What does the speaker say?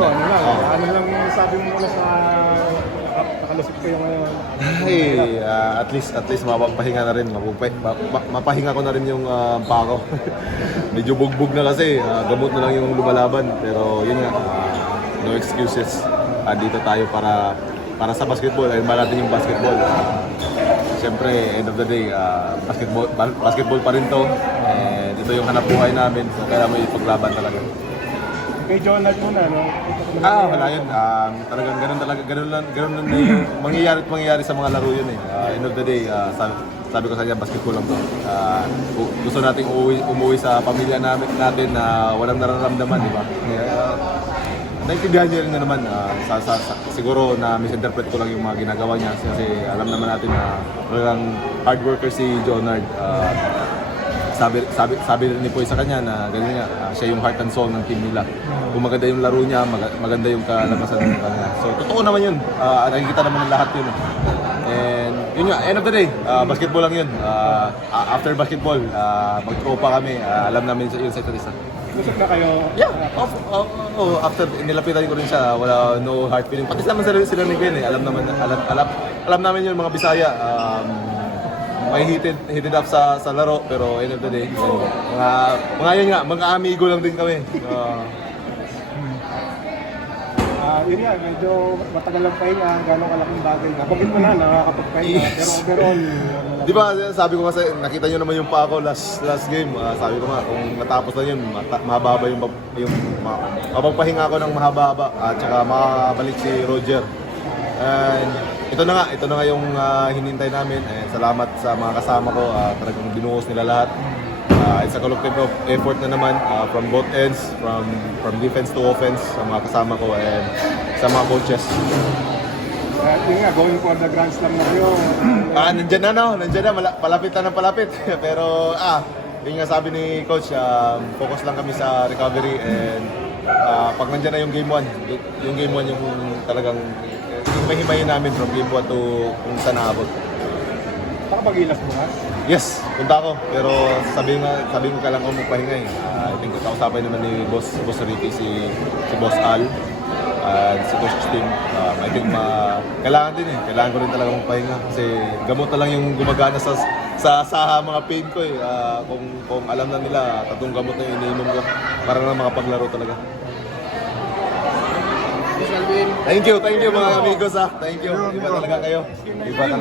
Ito, ano lang, ano lang sabi mo muna sa nakalusot kayo ngayon. Ay, at least mapagpahinga na rin. Mapahinga ko na rin yung pako. Medyo bugbog na kasi, gamot na lang yung lumalaban. Pero yun nga, no excuses. Dito tayo para sa basketball. Ayun ba natin yung basketball. Siyempre, end of the day, basketball pa rin to. And ito yung hanap buhay namin. So, kailangan mo ipaglaban talaga. Kay Jonald muna, no? Wala yun. Talagang ganun lang yung mangyayari sa mga laro yun eh. End of the day, sabi ko sa kanya, basketball lang to. Gusto nating umuwi sa pamilya natin na walang nararamdaman, di ba? Naintindihan niya rin naman, siguro na misinterpret ko lang yung mga ginagawa niya kasi alam naman natin na talagang hard worker si Jonard. Sabi rin ni Poy sa kanya na ganun nga, siya yung heart and soul ng team nila. Kung maganda yung laro niya, maganda yung kalabasan ng kanya. So totoo naman yun, nakikita naman ng lahat yun. And yun nga, end of the day, basketball lang yun. After basketball, magtropa kami, alam namin yun sa isa't isa. Lusot na kayo? Yeah, after nilapitan ko rin siya, wala, no hard feeling. Pati naman sila ni Gwen eh, alam namin yun mga Bisaya. May heated up sa laro, pero end of the day, mga yun nga, mga amigo lang din kami. Yun nga, medyo matagal lang pahinga, gano'ng kalaking bagay. Nakabit mo na, nakakapagpahinga. Yes. Pero overall, Di ba, sabi ko kasi, nakita nyo naman yung pa ako last game. Sabi ko nga, kung natapos na yun, mahaba yung mapagpahinga ako ng mahaba at saka makabalik si Roger. And ito na nga yung hinintay namin. Salamat sa mga kasama ko, talagang binuhos nila lahat. It's a collective effort na naman from both ends, from defense to offense, sa mga kasama ko and sa mga coaches. yun nga, going for the Grand Slam na kayo. Nandyan na, palapit na ng palapit. Pero yun nga sabi ni Coach, focus lang kami sa recovery and pag nandyan na yung game 1, yung game 1 yung talagang himahimayin namin from game 1 to kung saan naabot. Nakapag-ilas bukas? Yes, punta ako. Pero sabi ko kailangan ko magpahinga eh. I think kausapin naman ni Boss Ricky si Boss Al and si Coach Tim. I think kailangan din eh. Kailangan ko rin talaga magpahinga kasi gamot na lang yung gumagana sa mga pain ko eh. Kung alam na nila, tatlong gamot na yung iniinom ko para na makapaglaro talaga. Thank you mga amigos ha. Thank you. Iba talaga kayo. Iba talaga.